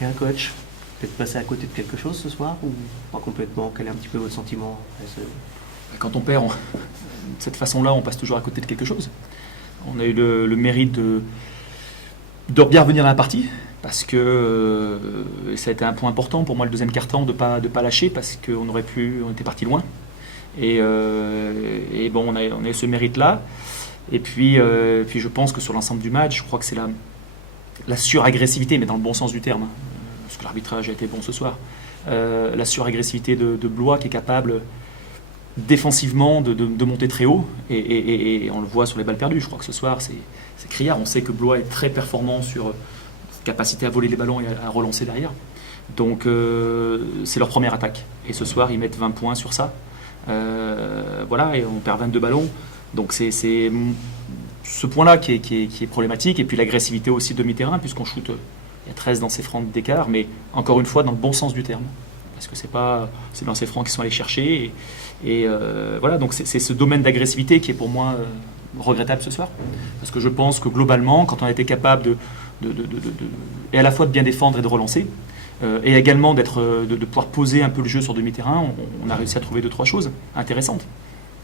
Et un coach, peut-être passer à côté de quelque chose ce soir ou pas complètement? Quel est un petit peu votre sentiment après Quand on perd de cette façon-là, on passe toujours à côté de quelque chose. On a eu le mérite de bien revenir à la partie, parce que ça a été un point important pour moi le deuxième quart-temps de pas lâcher, parce qu'on on était parti loin. Et bon, on a eu ce mérite-là. Et puis je pense que sur l'ensemble du match, je crois que c'est la suragressivité, mais dans le bon sens du terme, hein, parce que l'arbitrage a été bon ce soir. La suragressivité de Blois qui est capable défensivement de monter très haut, et on le voit sur les balles perdues. Je crois que ce soir c'est criard. On sait que Blois est très performant sur cette capacité à voler les ballons et à relancer derrière. Donc c'est leur première attaque, et ce soir ils mettent 20 points sur ça. Voilà, et on perd 22 ballons, donc c'est ce point-là qui est problématique. Et puis l'agressivité aussi de demi-terrain, puisqu'on shoot, il y a 13 lancers francs d'écart, mais encore une fois dans le bon sens du terme, parce que c'est lancers francs qui sont allés chercher, et voilà, donc c'est ce domaine d'agressivité qui est pour moi regrettable ce soir, parce que je pense que globalement, quand on a été capable et à la fois de bien défendre et de relancer, et également de pouvoir poser un peu le jeu sur demi-terrain, on a réussi à trouver 2-3 choses intéressantes.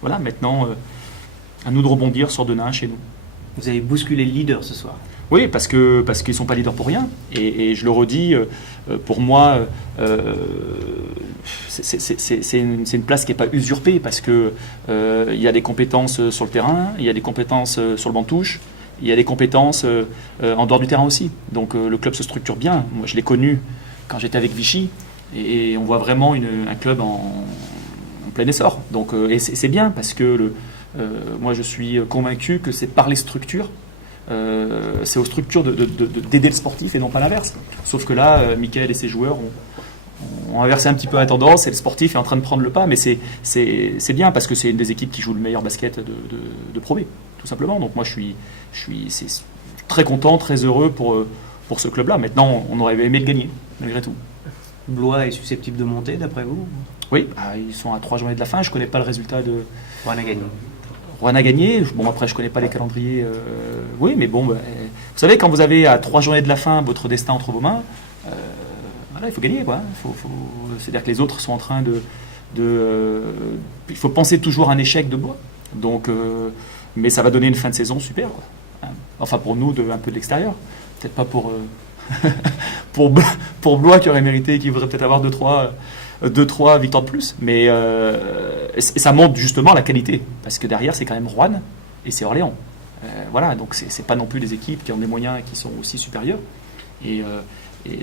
Voilà, maintenant, à nous de rebondir sur Denain chez nous. Vous avez bousculé le leader ce soir. Oui, parce qu'ils ne sont pas leaders pour rien. Et je le redis, pour moi, c'est une place qui n'est pas usurpée, parce qu'il y a des compétences sur le terrain, il y a des compétences sur le banc de touche, il y a des compétences en dehors du terrain aussi. Donc le club se structure bien. Moi, je l'ai connu quand j'étais avec Vichy, et on voit vraiment un club en plein essor. Donc, et c'est bien, parce que moi je suis convaincu que c'est par les structures, c'est aux structures d'aider le sportif et non pas l'inverse. Sauf que là, Mickaël et ses joueurs ont inversé un petit peu la tendance, et le sportif est en train de prendre le pas, mais c'est bien, parce que c'est une des équipes qui joue le meilleur basket de Pro B, tout simplement. Donc moi je suis très content, très heureux pour ce club-là. Maintenant, on aurait aimé le gagner, malgré tout. Blois est susceptible de monter, d'après vous? Oui, ils sont à 3 journées de la fin. Je ne connais pas le résultat de... Rouen a gagné. Rouen a gagné. Bon, après, je ne connais pas les calendriers. Oui, mais bon, vous savez, quand vous avez à 3 journées de la fin votre destin entre vos mains, voilà, il faut gagner, quoi. C'est-à-dire que les autres sont en train il faut penser toujours à un échec de Blois. Donc, mais ça va donner une fin de saison super, quoi. Enfin, pour nous, un peu de l'extérieur. Peut-être pas pour Blois, qui aurait mérité, qui voudrait peut-être avoir 2-3 victoires de plus. Mais et ça montre justement la qualité, parce que derrière, c'est quand même Rouen et c'est Orléans. Voilà, donc c'est pas non plus des équipes qui ont des moyens qui sont aussi supérieurs. Et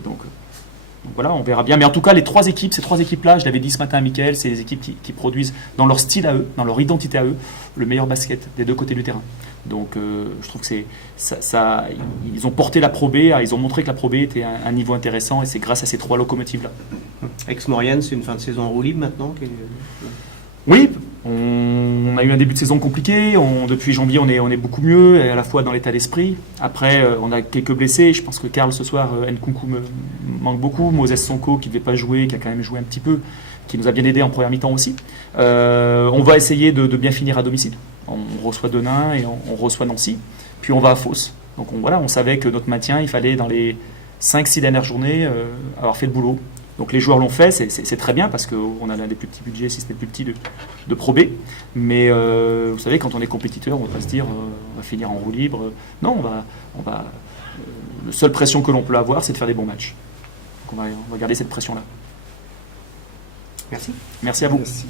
donc voilà, on verra bien. Mais en tout cas, ces trois équipes-là, je l'avais dit ce matin à Mickaël, c'est des équipes qui produisent, dans leur style à eux, dans leur identité à eux, le meilleur basket des deux côtés du terrain. Donc je trouve que ils ont porté la Pro B, ils ont montré que la Pro B était un niveau intéressant, et c'est grâce à ces 3 locomotives-là. Aix-Maurienne, c'est une fin de saison en roue libre maintenant Oui, on a eu un début de saison compliqué. Depuis janvier, on est beaucoup mieux, et à la fois dans l'état d'esprit. Après, on a quelques blessés. Je pense que Karl, ce soir, Nkunku me manque beaucoup. Moses Sonko, qui ne devait pas jouer, qui a quand même joué un petit peu, qui nous a bien aidé en première mi-temps aussi. On va essayer de bien finir à domicile. On reçoit Denain et on reçoit Nancy. Puis on va à Fos. Donc on savait que notre maintien, il fallait dans les 5-6 dernières journées avoir fait le boulot. Donc les joueurs l'ont fait, c'est très bien, parce qu'on a l'un des plus petits budgets, si ce n'est le plus petit, de Pro B. Mais vous savez, quand on est compétiteur, on ne va pas se dire on va finir en roue libre. Non, la seule pression que l'on peut avoir, c'est de faire des bons matchs. Donc on va garder cette pression-là. Merci. Merci à vous. Merci.